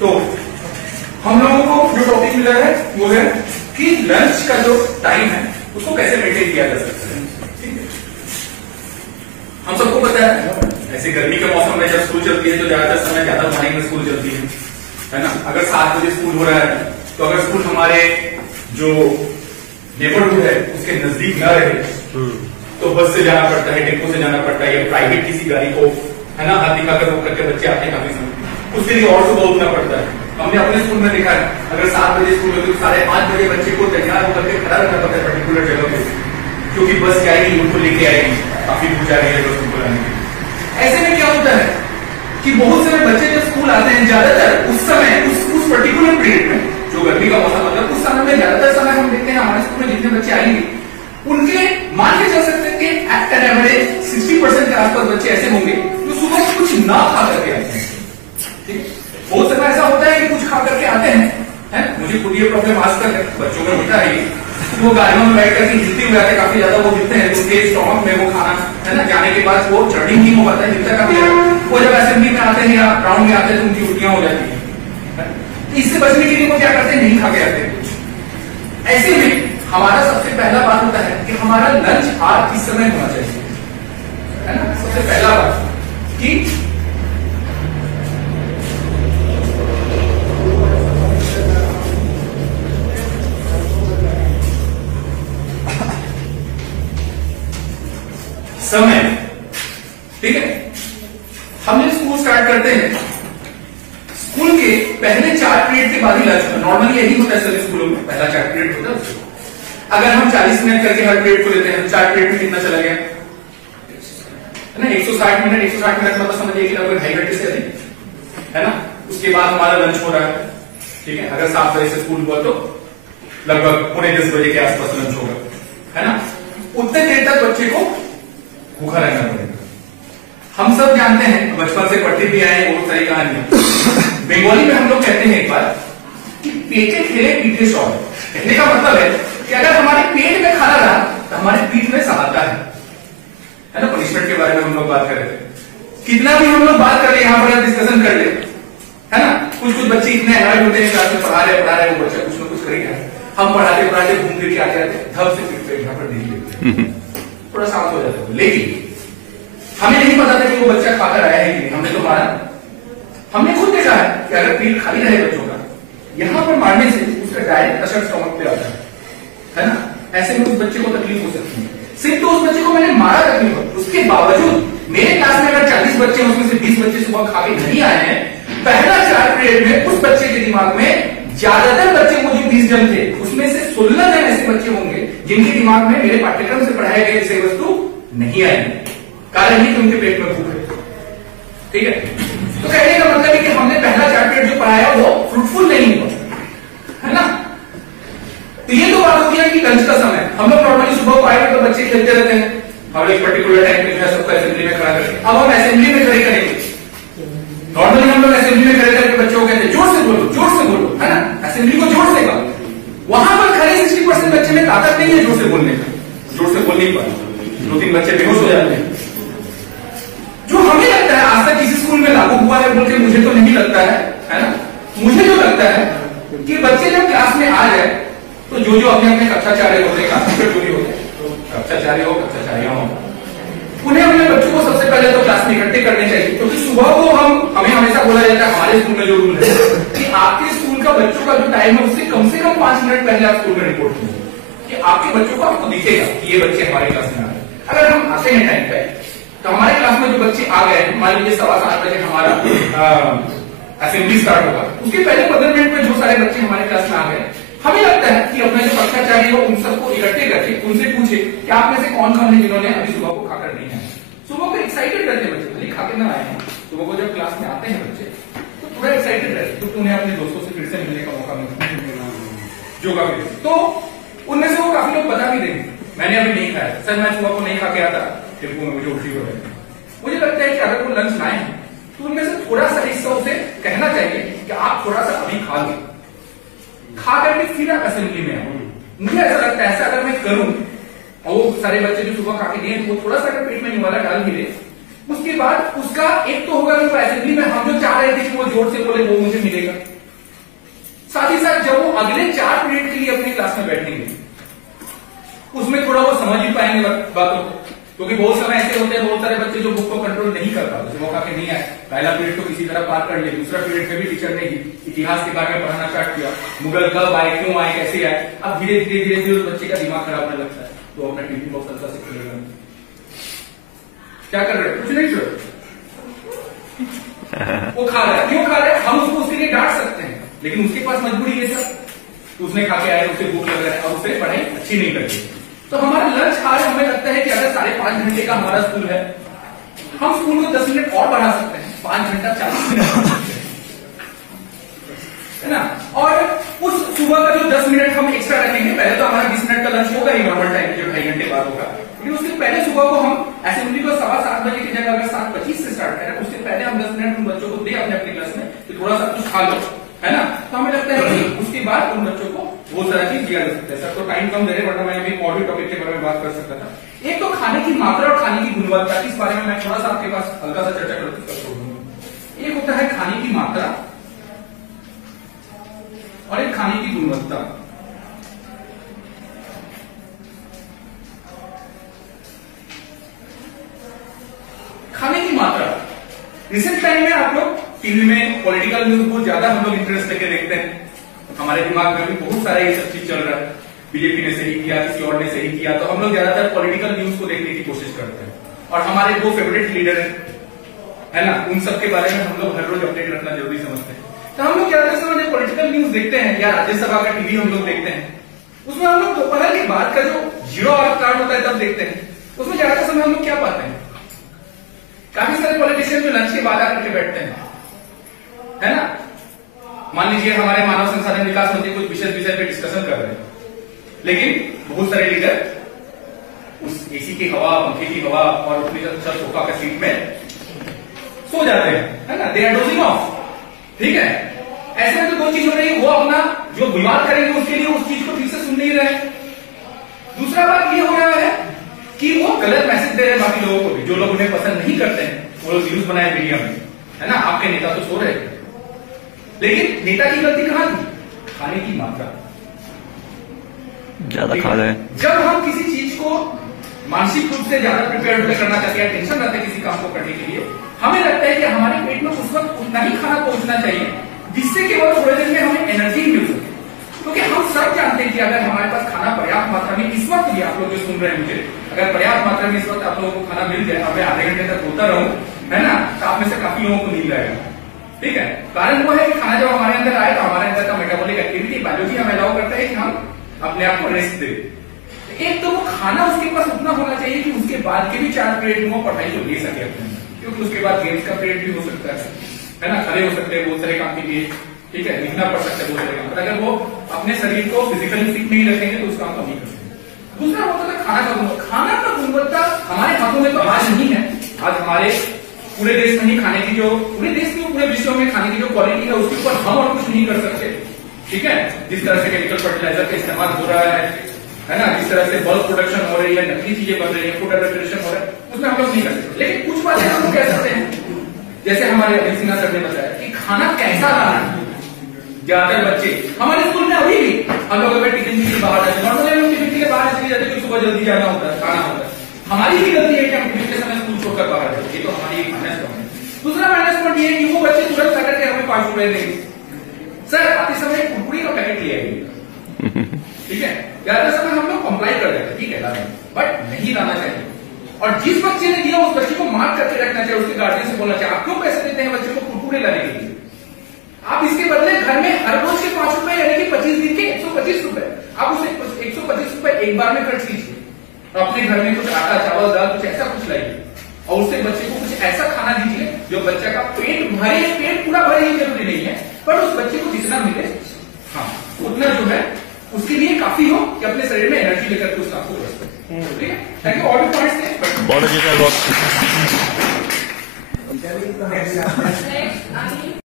तो हम लोगों को जो टॉपिक मिला है वो है कि लंच का जो टाइम है उसको कैसे मेंटेन किया जा सकता है। ठीक है, हम सबको पता है ऐसे गर्मी के मौसम में जब स्कूल चलती है तो ज्यादातर समय ज्यादा मॉर्निंग में स्कूल चलती है ना। अगर 7 बजे स्कूल हो रहा है तो अगर स्कूल हमारे जो नेबरहुड है उसके नजदीक न रहे तो बस से जाना पड़ता है, टेम्पो से जाना पड़ता है या प्राइवेट किसी गाड़ी को है ना हाथ दिखाकर रोक करके बच्चे आते हैं काफी समय, उसके लिए और सुबह उठना पड़ता है। हमने अपने स्कूल में देखा है अगर 7 बजे स्कूल होती तो 5:30 बजे बच्चे को तैयार होकर के खड़ा रहना पड़ता है पर्टिकुलर जगह पे, क्योंकि बस जाएगी उनको लेके आएगी, काफी दूर जा रही है बस उनको लाने के लिए। ऐसे में क्या होता है कि बहुत सारे बच्चे जब स्कूल आते हैं ज्यादातर उस समय उस पर्टिकुलर पीरियड में जो गर्मी का मौसम मतलब उस समय में ज्यादातर समय हम देखते हैं हमारे स्कूल में जितने बच्चे आएंगे उनके मान के चल सकते हैं कि एट एन एवरेज 60% के आसपास बच्चे ऐसे होंगे जो सुबह कुछ ना खा करके आते हैं। ठीक, बहुत समय ऐसा होता है कि कुछ खा करके आते हैं, मुझे खुद ये प्रॉब्लम आज तक है, बच्चों में होता है वो गाड़ियों में बैठ करके हिलते हुए आते काफी ज्यादा वो हिलते हैं, उनके स्टॉमक में वो खाना है ना जाने के बाद वो जर्निंग नहीं हो पाता है, हिलता काफी ज्यादा। वो जब असेंबली में आते हैं या ग्राउंड में आते हैं तो उनकी उल्टियां हो जाती है। इससे बचने के लिए वो क्या करते हैं, नहीं खा के आते हैं कुछ। ऐसे में हमारा सबसे पहला बात होता है कि हमारा लंच आवर किस समय होना चाहिए, है ना। सबसे पहला बात कि समय, ठीक है। हम जब स्कूल स्टार्ट करते हैं स्कूल के पहले 4 पीरियड के बाद ही लंच, नॉर्मली यही होता है सभी स्कूलों में, पहला 4 पीरियड होता है। अगर हम 40 मिनट करके हर पीरियड को लेते हैं तो 4 पीरियड में कितना चला गया है ना, 160 मिनट। 160 मिनट मतलब समझिए कि लगभग 2.5 घंटे से अधिक है ना। उसके बाद हमारा लंच हो रहा है, ठीक है। अगर 7 बजे से स्कूल हुआ तो लगभग 9:45 बजे के आसपास लंच होगा, है ना। उतने देर तक बच्चे को भूखा रहना पड़ेगा। हम सब जानते हैं, बचपन से पढ़ते भी आए हैं बहुत सारी कहानियां। बंगाली में हम लोग कहते हैं एक बार कि पेटे खेले पीठे सौर। कहने का मतलब है कि अगर हमारे पेट में खाना रहा तो हमारे पीठ में सहायता है ना। पनिशमेंट के बारे में हम लोग बात कर रहे थे, कितना भी हम लोग बात कर ले यहाँ पर डिस्कशन कर ले, है ना। कुछ बच्चे इतने अवॉइड होते हैं क्लास में पढ़ा रहे वो बच्चा कुछ ना कुछ करेगा। हम पढ़ाते घूम फिर के आते धब से पीठ पे यहाँ पर देख लेते, थोड़ा शांत हो जाता है। लेकिन हमें नहीं पता था कि वो बच्चा खाकर आया है कि नहीं। हमने तो मारा, हमने खुद देखा है कि अगर पेट खाली रहे बच्चों का, यहां पर मारने से उसका डायरेक्ट असर स्टमक पे आता है ना। ऐसे में उस बच्चे को तकलीफ हो सकती है। सिर्फ तो उस बच्चे को मैंने मारा तकलीफ हो, उसके बावजूद मेरे क्लास में अगर 40 बच्चे उसमें से 20 बच्चे सुबह खा के नहीं आए हैं, पहला 4 पीरियड में उस बच्चे के दिमाग में ज्यादातर बच्चे वो जो 20 जन थे उसमें से 16 जन ऐसे बच्चे होंगे जिनके दिमाग में मेरे पाठ्यक्रम से पढ़ाए गए विषय वस्तु नहीं आएंगे। कारण ही कि उनके पेट में भूख है, ठीक है। तो कहने का मतलब है कि हमने पहला 4 पीरियड जो पढ़ाया वो फ्रूटफुल नहीं हुआ, है ना। तो ये तो बात होती है कि लंच का समय हम लोग नॉर्मली सुबह को आए तो बच्चे खेलते रहते हैं, हम एक पर्टिकुलर टाइम पे जो है सबको असेंबली में खड़ा करके। अब हम असेंबली में खड़े करेंगे, नॉर्मली हम लोग असेंबली में खड़े करके बच्चों को कहते हैं जोर से बोलो, है ना। असेंबली को जोर से कहा, वहां पर खड़े 60% बच्चे में ताकत नहीं है जोर से बोलने का, जोर से बोल नहीं पाते, 2-3 बच्चे बेहोश हो जाते हैं। जो हमें लगता है आज तक किसी स्कूल में लागू हुआ है बोल के मुझे तो नहीं लगता है ना। मुझे जो लगता है कि बच्चे जब क्लास में आ जाए तो जो अपने अपने कक्षाचार्य होते हैं, जो भी होते हैं, तो कक्षाचार्य हो कक्षाचार्य हो, उन्हें अपने बच्चों को सबसे पहले तो क्लास में इकट्ठे करने चाहिए। क्योंकि सुबह को हमें हमेशा बोला जाता है हमारे स्कूल में जो रूल है कि आपके स्कूल का बच्चों का जो टाइम है उससे कम से कम 5 मिनट पहले आप स्कूल में रिपोर्ट कीजिए कि आपके बच्चों को आपको दिखेगा कि ये बच्चे हमारे क्लास में आ रहे हैं। अगर हम आते हैं टाइम पे तो हमारे क्लास में जो बच्चे आ गए, मान लीजिए 7:15 बजे हमारा असेंबली स्टार्ट होगा, उसके पहले 15 मिनट में जो सारे बच्चे हमारे क्लास में आ गए, हमें लगता है कि अपने जो कक्षाचार्य हो उन सबको इकट्ठे करके उनसे पूछे कि आप में से कौन है जिन्होंने अभी सुबह को खाकर नहीं आए। सुबह को एक्साइटेड रहते हैं बच्चे, भले खाके ना आए हैं, सुबह को जब क्लास में आते हैं बच्चे तो थोड़ा एक्साइटेड रहते हैं, तो उन्हें अपने दोस्तों से फिर से मिलने का मौका मिलता है योगा में। तो उनमें से वो काफी लोग बता भी देंगे मैंने अभी नहीं खाया सर, मैं सुबह को नहीं खा के आता, टेम्पो में मुझे उल्टी हो रही है। मुझे लगता है कि अगर वो लंच लाए हैं तो उनमें से थोड़ा सा हिस्सा उसे कहना चाहिए कि आप थोड़ा सा अभी खा लो, खा करके फिर आप असेंबली में आओ। मुझे ऐसा लगता है ऐसा अगर मैं करूं और वो सारे बच्चे जो सुबह खा के दिए वो थोड़ा सा अगर पेट में निवाला डाल भी दे, उसके बाद उसका एक तो होगा कि वो असेंबली में हम जो चाह रहे थे कि वो जोर से बोले वो मुझे मिलेगा। इन बातों को, क्योंकि बहुत समय ऐसे होते हैं, बहुत सारे बच्चे जो बुक को कंट्रोल नहीं कर पाते, वो खा के नहीं आए, पहला पीरियड तो किसी तरह पार कर लिया, दूसरा पीरियड में भी टीचर ने इतिहास के बारे में पढ़ाना स्टार्ट किया, मुगल कब आए, क्यों आए, कैसे आए। अब धीरे धीरे धीरे धीरे उस बच्चे का दिमाग खराब होने लगता है, तो अपना टिफिन बॉक्स हल्का से खुलेगा, क्या कर रहे हैं, कुछ नहीं सर, वो खा रहा है, क्यों खा रहा है, हम उसको उसके लिए डांट सकते हैं, लेकिन उसके पास मजबूरी है सर, तो उसने खा के आया, उसे भूख लग रहा है, और उसे पढ़ाई अच्छी नहीं करती। तो हमारा लंच आवर हमें लगता है कि अगर 5.5 घंटे का हमारा स्कूल है, हम स्कूल को 10 मिनट और बढ़ा सकते हैं, 5 घंटा 40 मिनट है ना। और उस सुबह का जो 10 मिनट हम एक्स्ट्रा रखेंगे, पहले तो हमारा 20 मिनट का लंच होगा ही नॉर्मल टाइम जो 2.5 घंटे बाद होगा, लेकिन उससे पहले सुबह को हम असेंबली को 7:15 बजे की जगह अगर 7:25 से स्टार्ट करें, उससे पहले हम 10 मिनट उन बच्चों को दे अपने क्लास में कि थोड़ा सा कुछ खा लो, है ना। तो हमें लगता है कि उसके बाद उन बच्चों को बहुत सारा चीज दिया जा सकता है। सर तो टाइम कम दे रहे, वरना मैं अभी और भी टॉपिक के बारे में बात कर सकता था। एक तो खाने की मात्रा और खाने की गुणवत्ता, इस बारे में मैं थोड़ा सा आपके पास हल्का सा चर्चा करता हूं। एक होता है खाने की मात्रा और एक खाने की गुणवत्ता। खाने की मात्रा, रिसेंट टाइम में आप लोग टीवी में पॉलिटिकल न्यूज बहुत ज्यादा हम लोग इंटरेस्ट लेके देखते हैं, हमारे दिमाग में भी बहुत सारा ये सब चीज चल रहा है, बीजेपी ने सही किया, किसी और ने सही किया, तो हम लोग ज्यादातर पॉलिटिकल न्यूज को देखने की कोशिश करते हैं, और हमारे 2 फेवरेट लीडर है ना, उन सब के बारे में हम लोग हर रोज अपडेट रखना जरूरी समझते हैं। तो हम लोग ज्यादातर समय पॉलिटिकल न्यूज देखते हैं या राज्यसभा का टीवी हम लोग देखते हैं, उसमें हम लोग दोपहर के बाद का जो 0 आवर स्टार्ट होता है तब देखते हैं, उसमें ज्यादातर समय हम लोग क्या पाते हैं, काफी सारे पॉलिटिशियन जो लंच के बाद आकर के बैठते हैं, है ना। मान लीजिए हमारे मानव संसाधन विकास मंत्री कुछ विषय पे डिस्कशन कर रहे हैं, लेकिन बहुत सारे लीडर उस एसी की हवा, पंखे की हवा और अपनी सोफा का सीट में सो जाते हैं, है ना, दे आर डोजिंग ऑफ, ठीक है। ऐसे में तो 2 चीज हो रही है, वो अपना जो विवाद करेंगे उसके लिए उस चीज को ठीक से सुन नहीं रहे। दूसरा बात ये हो रहा है कि वो गलत मैसेज दे रहे हैं बाकी लोगों को भी, जो लोग उन्हें पसंद नहीं करते हैं, वो लोग न्यूज बनाए मीडिया में, है ना। आपके नेता तो सो रहे थे, लेकिन नेता की गलती कहां थी, खाने की मात्रा ज्यादा खा रहे हैं। जब हम किसी चीज को मानसिक रूप से ज्यादा प्रिपेयर होकर करना चाहते हैं, टेंशन रहता है किसी काम को करने के लिए, हमें लगता है कि हमारे पेट में उस वक्त उतना ही खाना पहुंचना चाहिए जिससे केवल थोड़े दिन में हमें एनर्जी मिल सके, क्योंकि हम सब जानते हैं कि अगर हमारे पास खाना पर्याप्त मात्रा में इस वक्त भी, आप लोग जो सुन रहे हैं मुझे, अगर पर्याप्त मात्रा में इस वक्त आप लोगों को खाना मिल जाए, अब मैं आधे घंटे तक होता रहूं, है ना, तो आप में से काफी लोगों को नींद आएगा, ठीक है। कारण वो है कि खाना जब हमारे अंदर आए तो हमारे अंदर का मेटाबॉलिक एक्टिविटी, बायोलॉजी हमें अलाउ करता है कि हम अपने आप को रेस्ट दें। एक तो वो खाना उसके पास उतना होना चाहिए कि उसके बाद के भी 4 पीरियड वो पढ़ाई को ले सके अपने, क्योंकि उसके बाद गेम्स का पीरियड भी हो सकता है ना, खड़े हो सकते हैं बहुत सारे काम के लिए, ठीक है, लिखना पड़ सकता है बहुत सारे काम, अगर वो अपने शरीर को फिजिकली फिट नहीं रखेंगे तो उस काम को नहीं कर सकते। दूसरा होता है खाना का गुणवत्ता। खाना का गुणवत्ता हमारे हाथों में तो आज नहीं है, आज हमारे पूरे देश में ही खाने की जो, पूरे देश में पूरे विश्व में खाने की जो क्वालिटी है उसके ऊपर हम और कुछ नहीं कर सकते, ठीक है। जिस तरह से केमिकल फर्टिलाइजर का इस्तेमाल हो रहा है ना, जिस तरह से बल्क प्रोडक्शन हो रही है, नकली चीजें बन रही है, फूड एडल्ट्रेशन हो रहा है, उसमें हम लोग नहीं कर सकते। लेकिन कुछ बातें हम लोग कह सकते हैं, जैसे हमारे अभिषेक सिन्हा सर ने बताया कि खाना कैसा लाना है। ज्यादातर बच्चे हमारे स्कूल में अभी भी हम लोग अगर टिफिन के लिए बाहर जाते हैं, नॉर्मली हम लोग टिफिन के लिए बाहर इसलिए जाते हैं कि सुबह जल्दी जाना होता है, खाना होता है। हमारी भी गलती है कि हम टिफिन के समय स्कूल छोड़कर बाहर जाते हैं, ये तो हमारी एक माइनस पॉइंट है। दूसरा माइनस पॉइंट ये है कि वो बच्चे तुरंत पकड़ के हमें 5 रुपए देंगे, सर आते समय कुरकुरी का पैकेट ले आएंगे, ठीक है। ज्यादातर समय हम लोग कंप्लाई कर देते हैं, ठीक है लाना, बट नहीं लाना चाहिए। और जिस बच्चे ने दिया उस बच्चे को मार्क करके रखना चाहिए, उसके गार्जियन से बोलना चाहिए आप क्यों पैसे देते हैं बच्चे को कुरकुरे लाने के लिए, आप इसके बदले घर में हर रोज के 5 रुपए यानी कि 25 दिन के 125 रुपए, आप उसे 125 रुपए एक बार में खर्च कीजिए, अपने घर में कुछ आटा चावल दाल कुछ ऐसा कुछ लाइए और उससे बच्चे को कुछ ऐसा खाना दीजिए जो बच्चे का पेट भरे। पेट पूरा भरे ही जरूरी नहीं है, पर उस बच्चे को जितना मिले हाँ उतना जो है उसके लिए काफी हो कि अपने शरीर में एनर्जी लेकर के उस काम को कर सकते, ठीक है। Thank you. और भी पॉइंट्स थे।